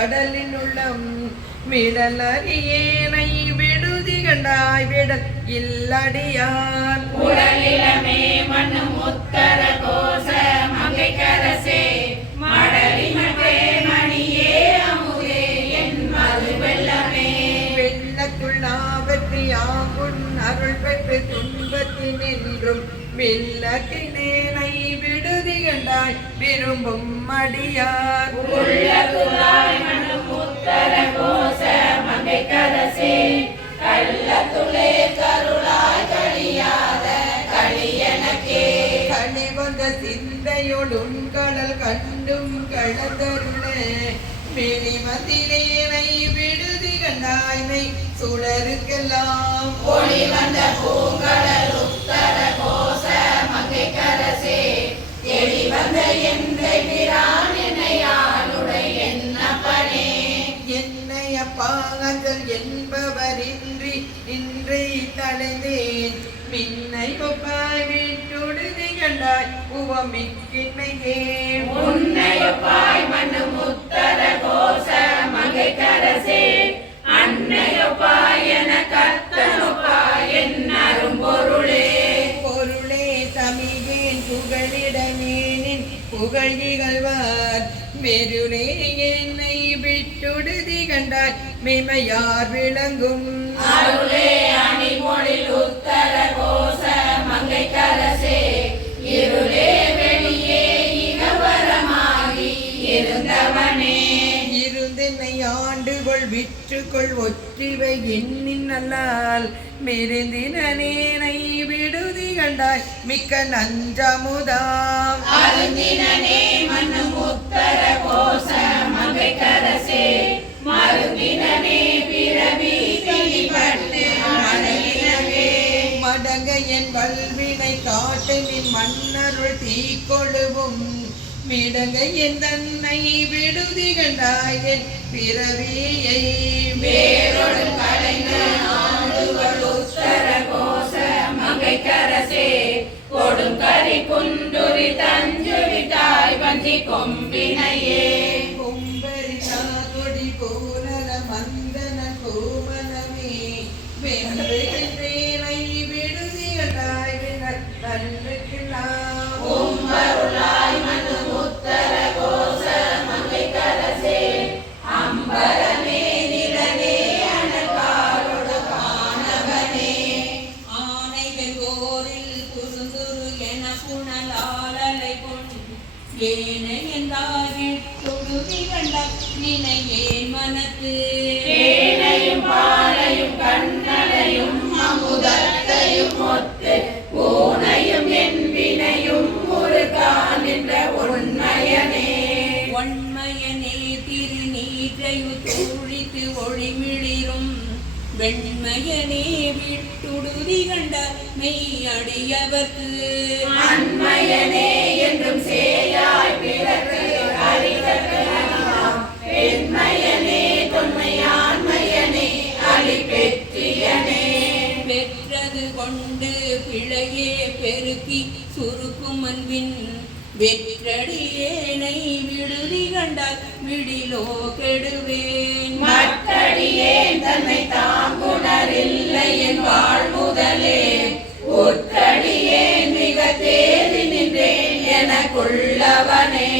கடலின் உள்ளம் விடலறியேனை விடுதி கண்டாய் விடல் இல்லடியான் உடலிலமே மண்ணும் உத்தர கோச மங்கை கரசே மடலிமட்டே மணியே அமுதே என் மது வெள்ளமே வெள்ளத்துள்ளாவற்றி யாங்குன் அருள் பெற்று துன்பத்தினின்றும் வில்லக்கினேனை விடுதி கண்டாய் விரும்பும் அடியார் உள்ளத்துள்ளாய் மண்ணும் உத்தர கோச மங்கை கரசே கள்ளத்துளே கருளாய் கழியாத களியனக்கே களி வந்த சிந்தையொடும் கடல் கண்டும் கடந்தருளே வெளிமதிலேனை விடுதி கண்டாய்மை சுடருக்கெல்லாம் ஒளி வந்த பூங்கடல் உத்தர கோச மங்கை கரசே எளி வந்த எந்தை பிரான் என்னையாளுடைய என்னப்பனே என்னைய பாகங்கள் என்பவரின்றி இன்றை தடைந்தேன் மின்னை ஒப்பாய் விட்டுடுதி கண்டாய் உவமிக்கிண்ணையே உன்னையொப்பாய் மண்ணும் உத்தர கோச மங்கை கரசே அன்னையொப்பாய் என கத்தனொப்பாய் என் அரும்பொருளே பொருளே தமிழேன் புகழிடமேனின் புகழ் இகழ்வார் வெருளே என்னை விட்டுடுதி கண்டாய் மெய்மையார் விளங்கும் அருளே அணிமொழில் உத்தர கோச மங்கை கரசே இருளே வெளியே இகவரமாகி இருந்தவனே இருந்தென்னை ஆண்டுகொள் விற்றுக்கொள் ஒற்றிவை எண்ணின் நல்லால் மெருந்தினேனை விடுதி கண்டாய் மிக்க நஞ்சமுதாம் அருந்தினே மண்ணும் உத்தர கோச மங்கை கரசே மருந்தினே பிறவி பிடிபட்டு மடங்கினவே மடங்க என் வல்வினை காட்டலின் மன்னருள் தீக்கொழுவும் விடங்க என் தன்னை விடுதி கண்டாய் என் பிறவியை வேறொரு கலைஞ ஆண்டுகள் உத்தர கோச மங்கை கரசே கொடுங்கரி குண்டுரி தஞ்சுரி தாய் வஞ்சி கொம்பினையே கொம்பரி தானொடி போலர மந்தன கோமனமே வென்றேனை விடுதி கண்டாய் வினர் நன்றுக்கெல்லாம் உம்பருளாய் மண்ணும் உத்தர கோச மங்கை கரசே அம்பரமே நிலனே அனகாரோடு காணவனே ஆனைகள் ஓரில் குறுந்துரு என புனலாலலை கொண்டு ஏனை என்றாரில் தொடுதி கண்ட நினையேன் மனத்து தேனையும் பாலையும் கண்ணலையும் அமுதத்தையும் ஒத்து ஊனையும் என் வினையும் ஒரு காணின்ற உண்மையனே ஒன்மையனே திருநீற்றையு தூழித்து ஒளிமிளிரும் வெண்மையனே விட்டுடுதி கண்ட மெய்யடியவர்க்கு அன்மையனே என்றும் சேயாய் பிறகு அறிதற்கு பெண்மையனே தொன்மையான்மையனே அலி பெற்றியனே பெற்றது கொண்டு பிழையே பெருக்கி சுருக்கும் அன்பின் வெற்றடியேனை விடுதி கண்டால் விடிலோ கெடுவேன் மற்றடியேன் தன்னை தாங்குணரில்லை என் வாழ்முதலே உற்றடியேன் மிக தேறி நின்றேன் எனக்குள்ளவனே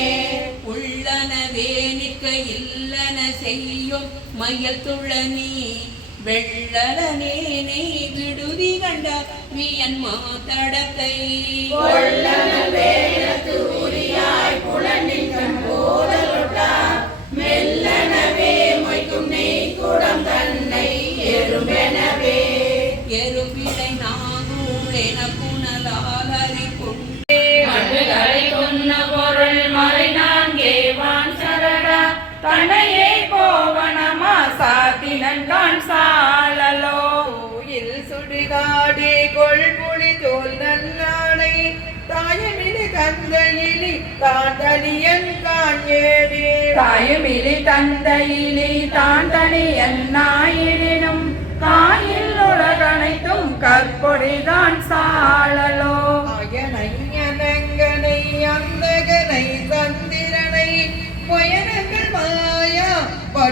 உள்ளனவே நிற்க இல்லன செய்யும் மயல் துளனி வெள்ளலனேனை விடுதி கண்ட வியன் மாத்தடத்தை கொள்ளனல் வேலத்து உரியாய் புலனின் கண் போதலுட்டா மெல்லனவே மொய்க்கும் நெய் குடம் தன்னை எறும்பெனவே எறும்பிடை நாகூளென புனலாலரை கொண்டே மண்டுகளை கொன்ன பொருள் மறை நான்கே வான் சரடா தன்னையே கோவனமா சாத்தினன் கான் சாழலோ கோயில் சுடுகாடே கொள்புளி தோல் நல்லாடை தாயமிலி கந்தையிலி தாண்டலியன் காண்யேடே தாயுமிலி தந்தையிலி தான் தனியன் நாயினும் காயில் உலகனைத்தும் கற்பொடிதான் சாழலோ அயனை அனங்கனை அந்தகனை சந்திரனை பயனங்கள் மாயா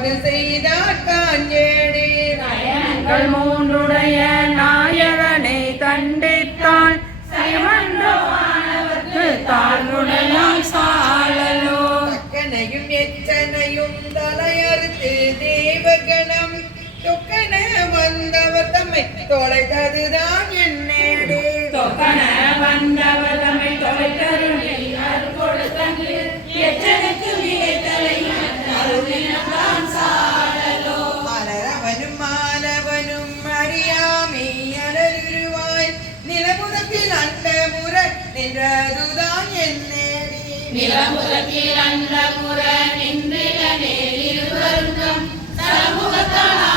வழிபாடு செய்தார் காஞ்சேடி நயனங்கள் மூன்றுடைய நாயகனை தண்டித்தான் சயமன்றவானவர்க்கு தாழ்வுடையான் சாழலோ அக்கனையும் எச்சனையும் தலையறுத்து தேவகணம் தொக்கன வந்தவர் தம்மை தொலைத்ததுதான் என்னேடு தொக்கன வந்தவர் தம்மை தொலைத்தருளி அருள்கொடுத்தங்கு எச்சனுக்கு வியத்தலையும் அருளினதான் சாழலோ அலரவனும் மாலவனும் அறியாமை அலருருவாய் நிலமுதத்தில் அண்டமுற நின்றதுதான் என்னேடி நிலமுதத்தில் அண்டமுற நின்றில நேரிருவருக்கும் சமூகத்தாங்காரம்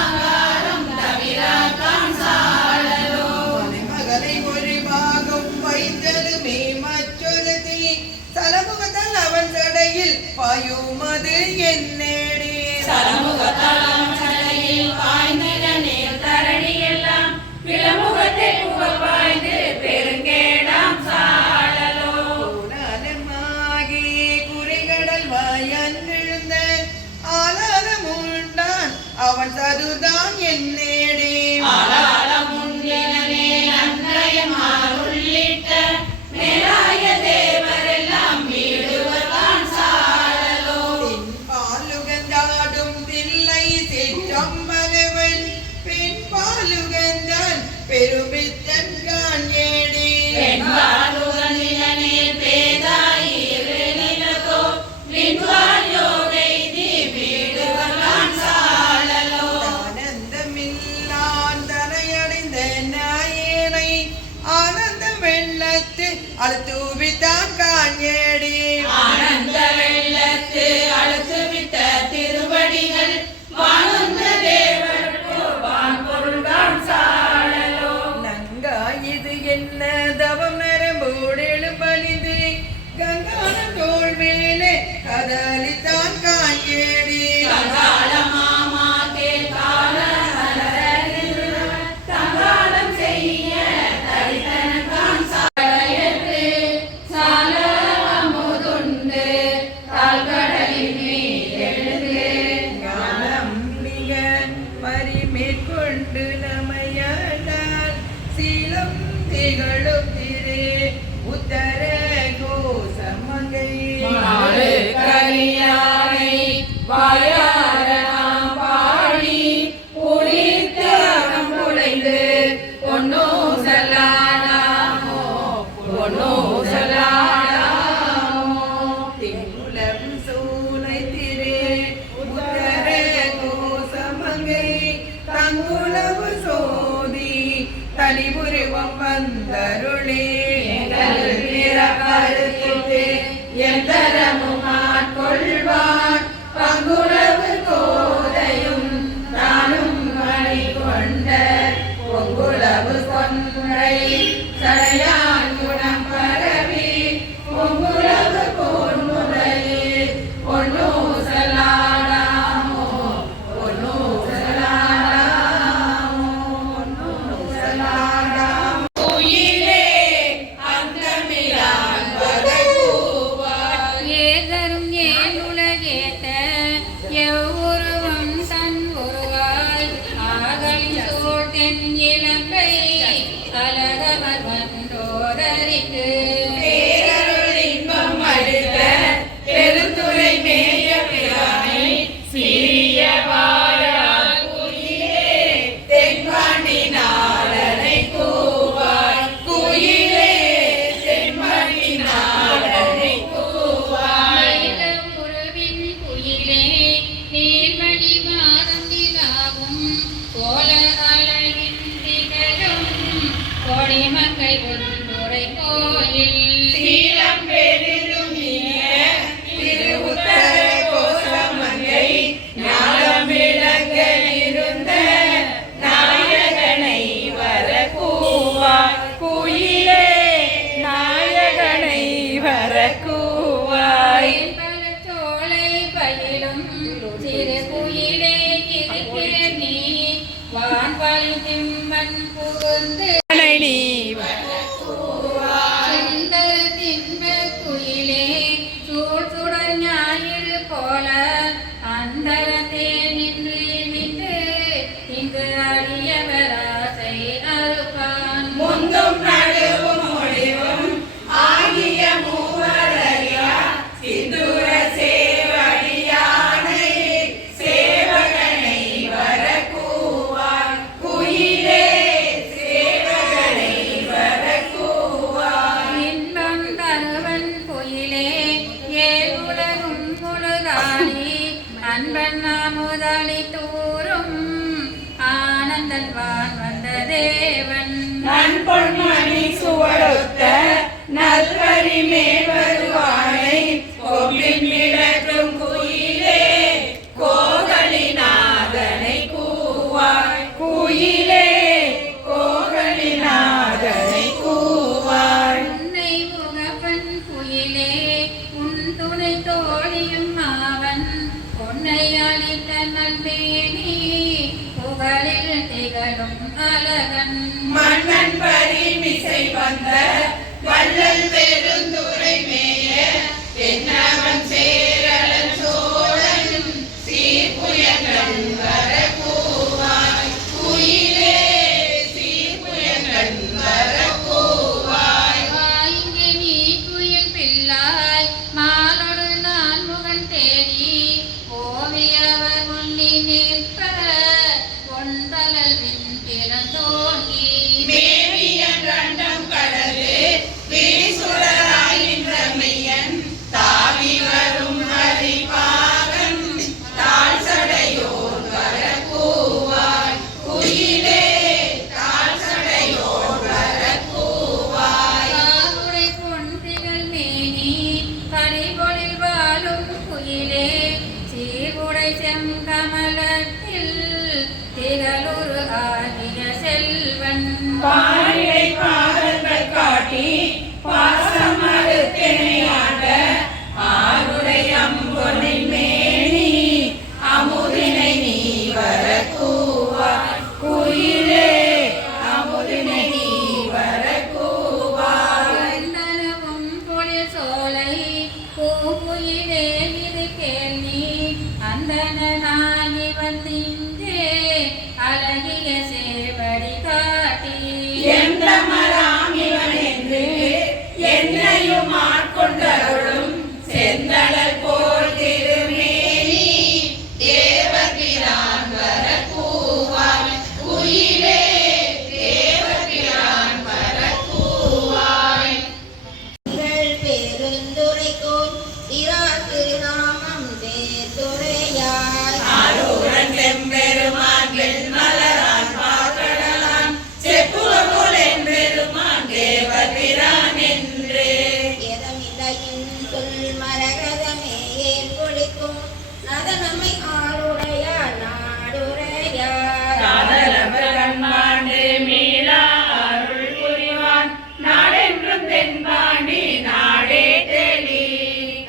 தவிராதான் சாழலோ மகளை ஒரு பாகம் வைத்ததுமே மற்றொரு தீ சலமுகத்தால் அவன் சடையில் பாயுமது என்னேடி சலமுகத்தால் சடையில் பாய்ந்திட நேர் தரணி எல்லாம் விலமுகத்தை புக பாய்ந்து பெருங்கேடாம் சாழலோ கூடாலமாகி குறைகடல் வாயன்றிருந்த ஆலாலம் உண்டான் அவன் சதுதான் என்னேடி ஆளாளம் உண்டினே அன்றையமார் உள்ளிட்ட மேலாய தேவரெல்லாம் வீடுவர்தான் சாழலோ பாலுகந்தாடும் தில்லை சிற்றம்பலவன் பின் பாலுகந்தான் பெருமித்தன் காஞ்சேடி பெண்பாலுகனிலே பேதாயிரு நிலதோ விண்வாள் யோகைதி வீடுவர்தான் சாழலோ ஆனந்தமில்லான் தனையடைந்த நாயேனை ஆனந்த வெள்ளத்து அழுத்தூவித்தான் காஞ்சேடி ஆனந்த வெள்ளத்து அழுத்துவிட்ட திருவடிகள் வானுந்த தேவர்க்கு வான்பொருள்தான் சாழலோ நங்கா இது என்ன தவம் நரம்போடு எழும்பணிது கங்கான தோள் மேலே கதலித்தான் காஞ்சேடி கங்காள மாமா கேள்கால தங்காலம் செய்ய தரித்தனத்தான் சாலையத்து சால அமுதுண்டு தாழ்கடலின் மீதெழுந்து ஞானம் மிக மறிமேற்கொண்டு நமையாண்டால் சீலம் திகழும் திரு உத்தர கோசமங்கை மாடு கரியானை வாயார நாம் பாடி புளித்து அகம் புலைந்து பொன்னோ செல்லாடாமோ பொன்னோ செல்லாடாமோ திங்குலம் சூனை திரு உத்தர கோசமங்கை தங்குளவு சோதி தனிபுருவம் வந்தருளே எங்கள் பிறப்பறுத்து எந்தரமும் ஆட்கொள்வான் பங்குளவு கோதையும் நானும் மணி கொண்ட பொங்குளவு கொன்றை சடையான் குணம் பரவி பொங்குளவு பொன்முறையில் பொன்னோ செல்லாடாமோ பொன்னோ செல்லாடாமோ பொன்னோ செல்லாடாமோ கோயிலே அந்தமிலான் வகை பூவாய் ஏதரும் ஏனுலகேத்த எவ்வுருவம் தன் உருவாய் ஆகலின் சூழ்தென் இலங்கை அழகவர் வந்தோரரிக்கு பேரருள் இன்பம் அழுத பெருந்துரை மேய பிரானை சிறிய வாயால் குயிலே தென்பாண்டி நாடனை கூவாய் குயிலே தென்பாண்டி நாடனை கூவாய் நீலம் உருவின் குயிலே நீர்மணி வாரம் நிலாவும் கோல அழகின் திகழும் கொடிமங்கை ஒன்றுரை கோயில் சீலம் பெரிதும் இனிய திரு உத்தர கோசமங்கை ஞானம் விளங்க இருந்த நாயகனை வர கூவாய் குயிலே நாயகனை வர கூவாய் பல சோலை பயிலும் சிறு குயிலே இருக்கிற நீ வான்பால் திம்மன் புகுந்து நீ செந்தர திம்ப குயிலே சூழ் சுடர் ஞாயிறு போல அந்தர தேன் தன்வான் வந்த தேவன் நன்பொன்மணி சுவடொத்த நல்வரி மேல் வருவானை கொம்பின் விளக்கும் குயிலே கோகலிநாதனை கூவாய் குயிலே கோகலிநாதனை கூவாய் உன்னை முகப்பன் குயிலே உன் துணை தோழியும் அவன் பொன்னை அளித்த நல்மேனி புகழில் திகழும் அழகன் மன்னன் பரிமிசை வந்த வள்ளல் பெருந்துரை மேய தென்னவன் சேரலன் சோழன் சீர்புயங்கள் வர கூவாய் குயிலே சீர்புயங்கள் வர கூவாய் இங்கே நீ குயில் பிள்ளாய் மாலோடு நான் முகன் தேடி ஓவியவர் முன்னி நிற்ப பொன்பலல் வின் பிறந்தோங்கி மேவியன் கண்டம் கடலே விரிசுடராயின்ற மெய்யன் தாவி வரும் ஹரிபாகன் தாழ் சடையோர் வர கூவாய் குயிலே தாழ் சடையோர் வர கூவாய் காவுடை பொன்றிகள் மேனி கரிபொழில் வாழும் குயிலே சீவுடை செங்கமலத்தில் திகழுரு ஆகிய செல்வன் பாரிடை பாதங்கள் காட்டி பாசமறுத்திணையாண்ட ஆருடை அம்பொனை மேனி அமுதினை நீ வர கூவாய் குயிலே அமுதினை நீ வர கூவாய் வந்தனவும் பொழில் சோலை பூங்குயிலே இது கேள்வி அந்தனாகி வந்திங்கே அழகிய சேவடி காட்டி எந்த மராம் இவன் என்று என்னையும் ஆட்கொண்டருளும் செந்தழல் போல் திருமேனி தேவபிரான் வர கூவாய் குயிலே தேவபிரான் வர கூவாய் பெருந்துரைக்கோன் திருநாமம் சேர்த்துரையாய் ஆரூரன் செம்பெருமான் வெண்மலரான் பாக்கடலான் செப்புவபோல் என்பெருமான் தேவபிரான் என்று எதமில்லையின் சொல் மரகதமே ஏற்பொழிக்கும் நதனமை ஆளுடையார் நாடுரையார் காதலவர் கண்மாண்டு மீளா அருள் புரிவான் நாடென்றும் தென்பாண்டி நாடே தெளி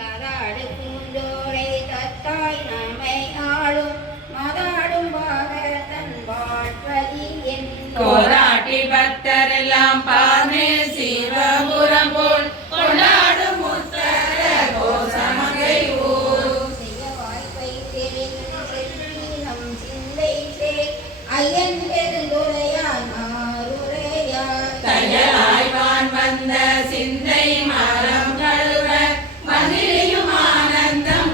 கதாடு பூந்தோரை தத்தாய் நம்மை ஆளும் மதாடும் பாகத்தன் வாழ்வதி என் கோதாட்டி பக்தரெல்லாம் பாமே சிவபுரம் போல் கொண்டாடும் முத்தர கோசமங்கை ஊர் செய்ய வாய்ப்பை தெரிந்து செல்வி நம் சிந்தை சேர் ஐயன் பெருந்துரையார் நாருரையார் தையலாய்வான் வந்த சிந்தை மரம் கழுவ மதிலையும் ஆனந்தம்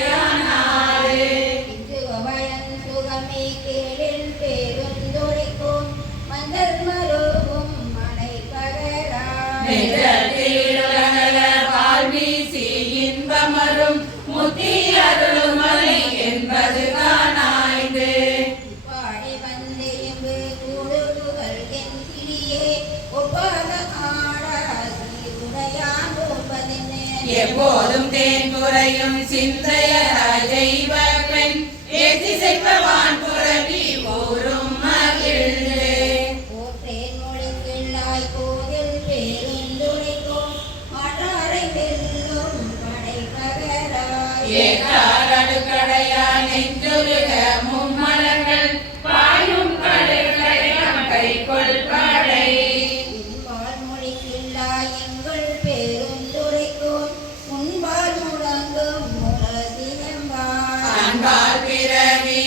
காணுடையானாரே இந்துவயன் சுகமே கேளில் பெருந்துரைக்கும் மந்தர் மருவும் மலை பகராய் நிழலிலுலகல வாழ்வீசி இன்பமரும் முத்தி அருளுமலை என்பது காணாய்ந்து பாடி வந்தெழும்பு கூடுதுகள் என் கிளியே ஒப்பாக ஆடாசியுடையான் ஒப்பதென்ன எப்போதும் தேன் குறையும் சிந்தையராய் தெய்வ பெண் ஏற்றி செய்பவான் புறவி ஊரும் மகிழ்ந்தே போற்றேன் மொழிக்கிள்ளாய் கோதில் பெருந்துரைக்கும் மாற்றாரை வெல்லும் படை பகராய் ஏற்றார் அடுக்கடையா நெஞ்சுருக மும்மலர்கள் பாயும் கடற்கரையாம் கைகொள் படை இன்பால் மொழிக்கிள்ளாய் எங்கள் பெருந்துரைக்கும் முன்பால் முழங்கும் முரசியம்பாள் அன்பால் பிறவி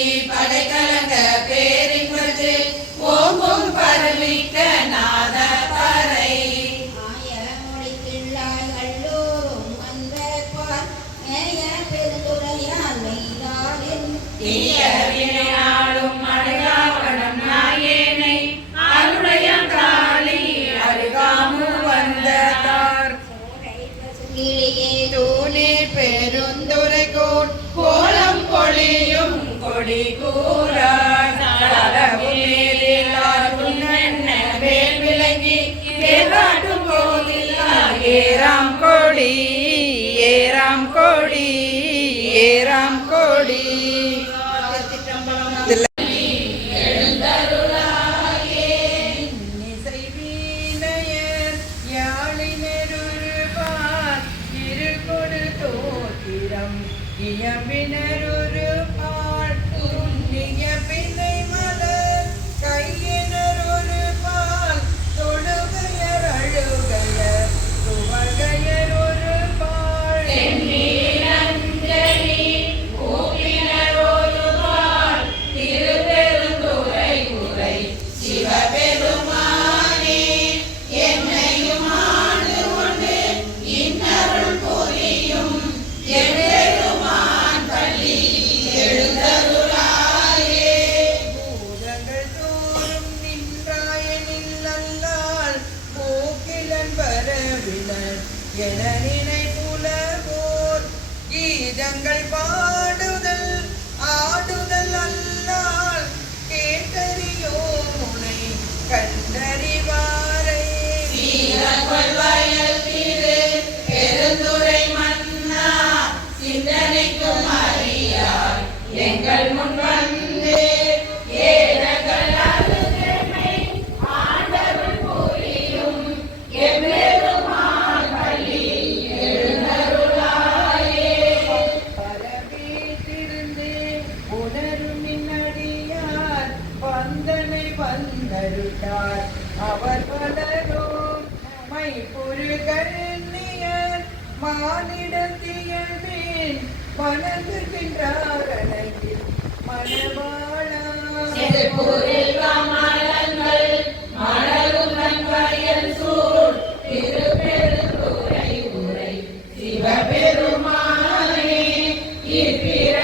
இயம்பினர் ஒரு பால் துண்ணிய பிள்ளை மலர் கையினர் ஒரு பால் தொழுகையர் அழுகையர் துவகையர் ஒரு பால் பூதங்கள் தோறும் நின்றாயனில் அல்லால் போக்கிலன் வரவினர் என நினைப்புலவோர் கீதங்கள் பாடுதல் ஆடுதல் அல்லால் கேட்டறியோ முனை கண்டறிவாரை எங்கள் முன் வந்து ஆண்டவன் புரியும் எம்பெருமான் பள்ளி எழுந்தருளாயே. பரவீட்டிருந்து உணரும் நின்னடியார் வந்தனை வந்தருட்டார் அவர் பலரும் மைப்புரு கண்ணியர் மானிடத்தியல்வேன் வணங்குகின்றார் அழகில் மணவாளா செல்பூரில் கமலங்கள் மலரும் நன்வயல் சூழ் திருப்பெருந்துறை உரை சிவபெருமானே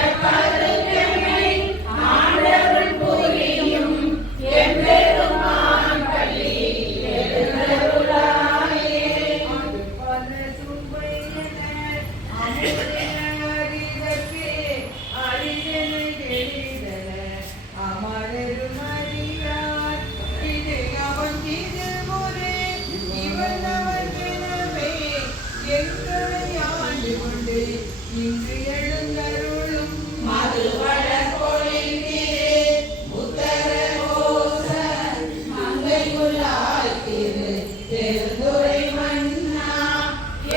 இப்பிறப்பருக்கெம்மை ஆண்டவன் புரியும் எம்பெருமான் பள்ளி எழுந்தருளாயே. பல சுவையன அமுதறிதற்கே அரியன எளிதன அமரரும் அறியார் இது அவன் திருமுறை இவன் அவன் எனவே எங்களை ஆண்டு கொண்டு இன்று எழுந்தருளும் மதுவளர் பொழிந்திரே உத்தரகோச மங்கையுள்ளாய் திரு பெருந்துறை மன்னா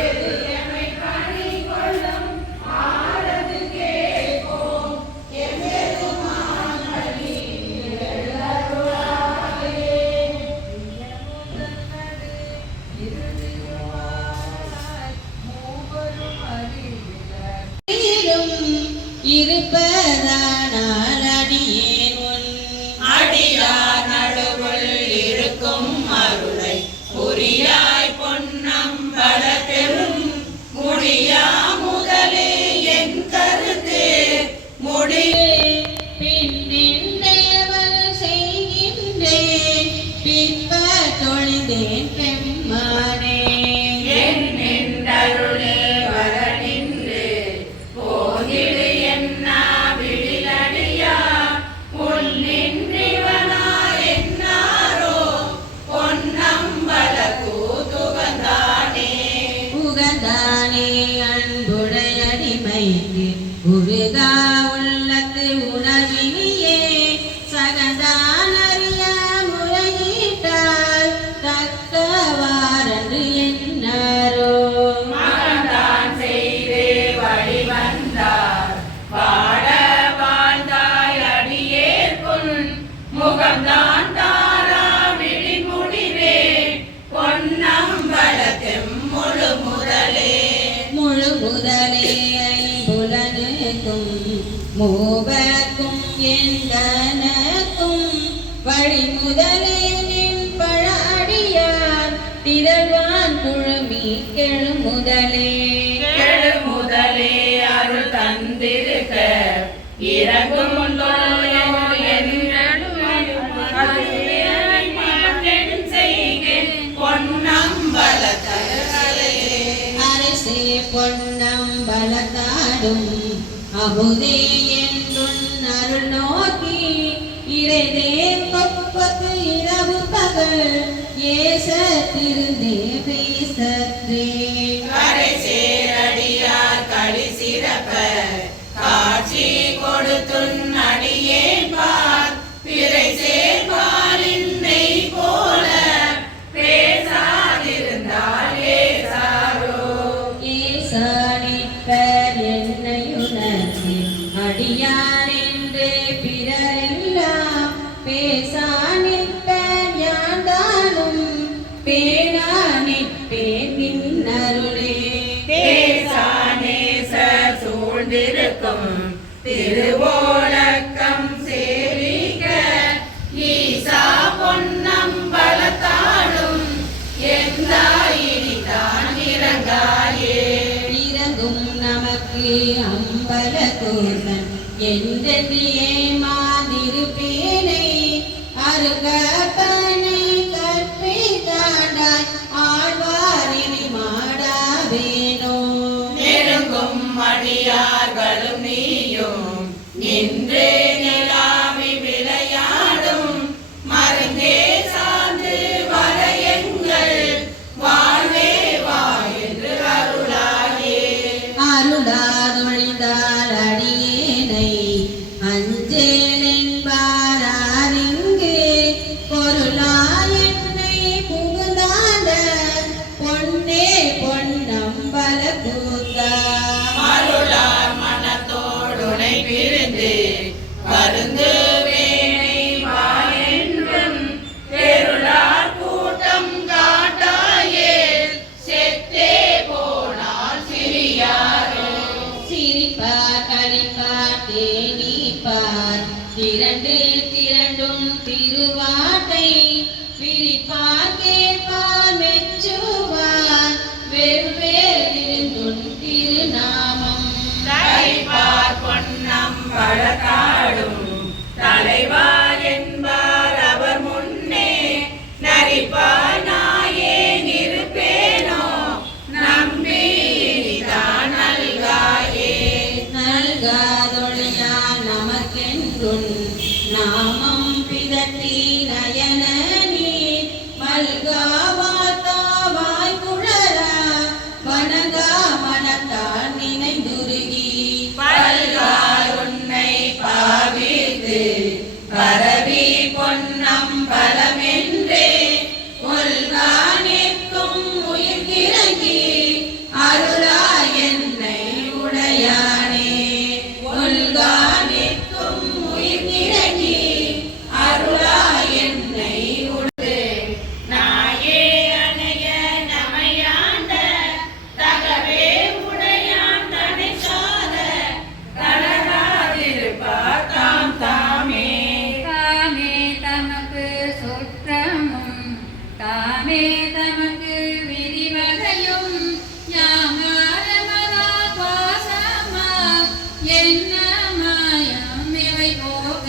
எது எமை கனி கொள்ளும் ஆரது கேட்போம் எம்பெருமான் பள்ளி எழுந்தருளாயே. மூவரும் அறிவினர் இருப்பதானால் அடியேன் உன் அடியார் நடுவுள் இருக்கும் அருளை புரியாய் பொன்னம்பலத்தெரும் முடியா முதலே என் கருத்து முடி பின்னென்றேவல் செய்கின்றேன் பின்ப தொழுதேன் பெம்மானே என் நின்றருளே வர நின்று போதிடு என்னா விடிலடியா உன் நின்றிவனா என்னாரோ பொன்னம்பல கூதுகந்தானே. உகந்தானே அன்புடையடிமைக்கு உருகா உள்ளத்து உணவினியே சகந்தான் அறிய முறையீட்டால் தக்கவாரன்று என்னாரோ மகந்தான் செய்து வழிவந்தார் வாழ வாழ்ந்தாய் அடியேற்குள் முகம்தான் தாரா விழிமுடிவே பொன்னம்பலத்தெம் முழு முதலே. முழு முதலே ஐம்புலனுக்கும் மூவர்க்கும் எந்தனக்கும் வழி முதலே நின் பழ அடியார் திரள்வான் குழுமி கெழு முதலே கெழு முதலே அருள் தந்திருக்க இறங்கும் அரசே பொன்னம்பலத்தாடும் அமுதே என்றுன் அருள் நோக்கி இறைதே கொப்பத்து இரவு பகல் ஏச திருந்தே பேசற்றே கரை சேரடியார் களி சிறப்ப காட்சி கொடுத்துன் அடியேன் பார் பிறை சேர்பால் நெய் போல பேசாதிருந்தால் ஏசாரோ. ஏசானிப்பர் என்னையுணர் பேசா நிற்பேன் யாண்டாலும் பேணா நிற்பேன் நின்னருளே. தேசானேச சூழ்ந்திருக்கும் திருவோலக்கம் சேவிக்க ஈசா பொன்னம்பலத்தாடும் எந்தாயினிதான் இறங்காயே. இறங்கும் நமக்கு அம்பலத்தோசன் என்றென்றியே மாதிருப்பேனை அருகப்பனை கற்பித்தாண்டாய் ஆழ்வாரினை மாடாவேனோ. நெருங்கும் அடியார்களும் நீயும் நின்று நிலாவி விளையாடும் மருந்தே சார்ந்து வர எங்கள் வாழ்வே வா என்று அருளாயே. அருளாதொழிந்தால் அடியேனை அஞ்சேலென்பாரிங்கு பொருளா என்னை புகுந்தாண்ட பொன்னே பொன்னம்பல பூந்தா. அருளார் மனத்தோடுனை பிரிந்து மருந்து வேணை வா என்றும் பெருளார் கூட்டம் காட்டாயே. செத்தே போனால் சிறியாரோ. சிரிப்பார் களிப்பார் தேனிப்பார் திரண்டு திரண்டும் திருவாட்டை பிரிப்பார் கேட்பார் மெச்சுவார் வெவ்வேறிருந்தும் திருநாமம். தரிப்பார் பொன்னம் பழக்காடும் தலைவா என்பார் அவர் முன்னே நரிப்பார் நாயே நிருப்பேனோ நம்பி தான் நல்காயே. நல்காதொழியா நமக்கென்றும் நாமம் பிதற்றி நயன நீர் மல்கா வார்த்தாவாய் குழலா வணங்கா மனத்தால் நினைந்துருகி பல்கார் உன்னை பாவித்து பரவி பொன்னம் பலமென்றே உல்கா நிற்கும் உயிர்கிறங்கி அருளா என்னை உடையானே. உல்கா நிற்கும் உயிர்கிறங்கி அருளா என்னை உடு. நாயே அணைய நமையாண்ட தகவே உடையான் தனை சாத தளராதிருப்பார் தாம் தாமே. தாமே தமக்கு சுற்றமும் தாமே தமக்கு விரிவகையும் யாமாரமரா பாசமா என்ன மாயம் இவை போக.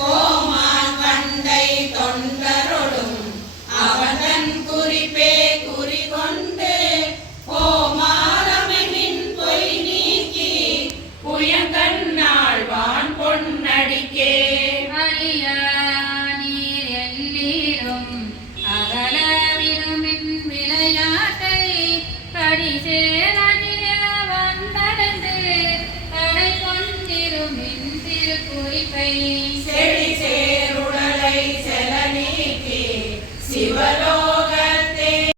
கோமான் கண்டை தொண்டரொடும் அவன் குறிப்பே குறிகொண்டு கோமாரமின் பொய் நீக்கி புயங்கண்ணாழ்வான் பொன்னடிக்கே. அழியானீர் எல்லீரும் அகல விரும்பின் விளையாட்டை கடிசே